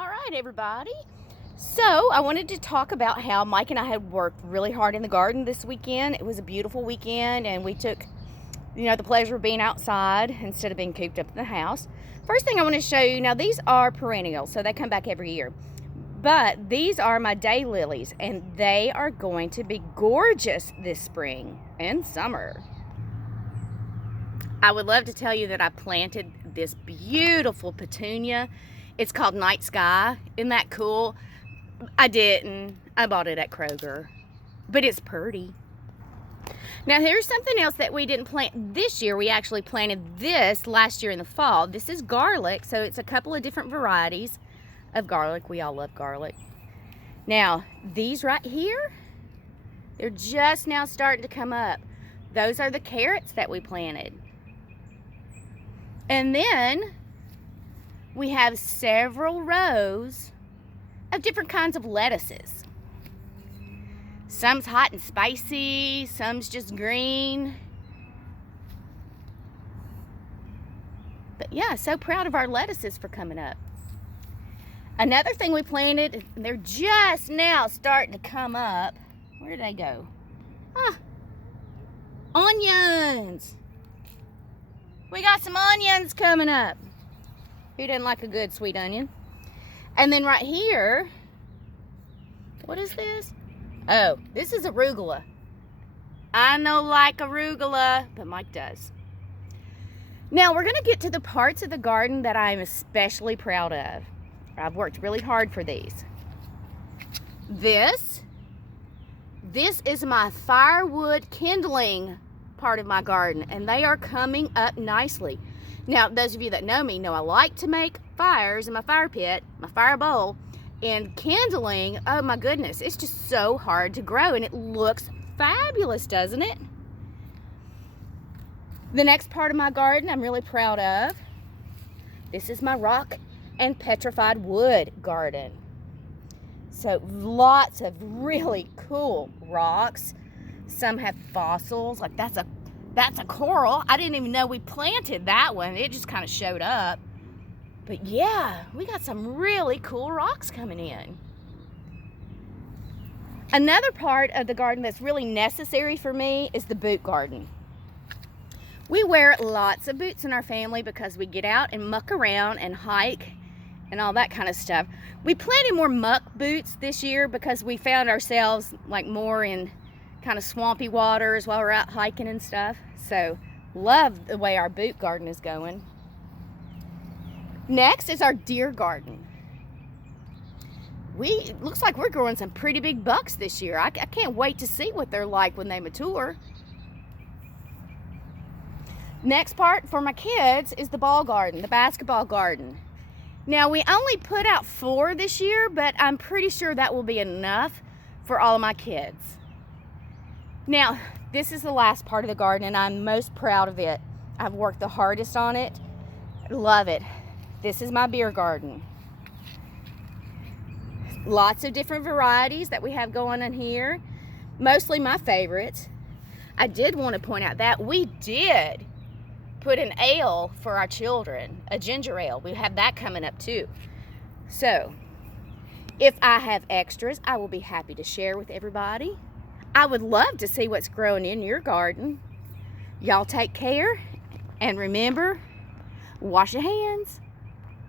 All right, everybody. So I wanted to talk about how Mike and I had worked really hard in the garden this weekend. It was a beautiful weekend, and we took, the pleasure of being outside instead of being cooped up in the house. First thing I want to show you, now these are perennials, so they come back every year. But these are my daylilies, and they are going to be gorgeous this spring and summer. I would love to tell you that I planted this beautiful petunia. It's called Night Sky. Isn't that cool? I didn't. I bought it at Kroger. But it's pretty. Now here's something else that we didn't plant this year. We actually planted this last year in the fall. This is garlic, so it's a couple of different varieties of garlic. We all love garlic. Now, these right here, they're just now starting to come up. Those are the carrots that we planted. And then we have several rows of different kinds of lettuces. Some's hot and spicy, some's just green. But yeah, so proud of our lettuces for coming up. Another thing we planted, and they're just now starting to come up. Where did they go? Onions. We got some onions coming up. Who doesn't like a good sweet onion? And then right here, what is this? Oh, this is arugula. I don't like arugula, but Mike does. Now we're gonna get to the parts of the garden that I'm especially proud of. I've worked really hard for these. This is my firewood kindling part of my garden, and they are coming up nicely. Now, those of you that know me know I like to make fires in my fire pit, my fire bowl, and kindling, oh my goodness, it's just so hard to grow, and it looks fabulous, doesn't it? The next part of my garden I'm really proud of. This is my rock and petrified wood garden. So lots of really cool rocks. Some have fossils, like that's a coral. I didn't even know we planted that one. It just kind of showed up. But yeah, we got some really cool rocks coming in. Another part of the garden that's really necessary for me is the boot garden. We wear lots of boots in our family because we get out and muck around and hike and all that kind of stuff. We planted more muck boots this year because we found ourselves like more in kind of swampy waters while we're out hiking and stuff. So love the way our boot garden is going. Next is our deer garden. It looks like we're growing some pretty big bucks this year. I can't wait to see what they're like when they mature. Next part for my kids is the ball garden, the basketball garden. Now we only put out 4 this year, but I'm pretty sure that will be enough for all of my kids. Now, this is the last part of the garden, and I'm most proud of it. I've worked the hardest on it. Love it. This is my beer garden. Lots of different varieties that we have going on here. Mostly my favorites. I did want to point out that we did put an ale for our children, a ginger ale. We have that coming up too. So, if I have extras, I will be happy to share with everybody. I would love to see what's growing in your garden. Y'all take care, and remember, wash your hands.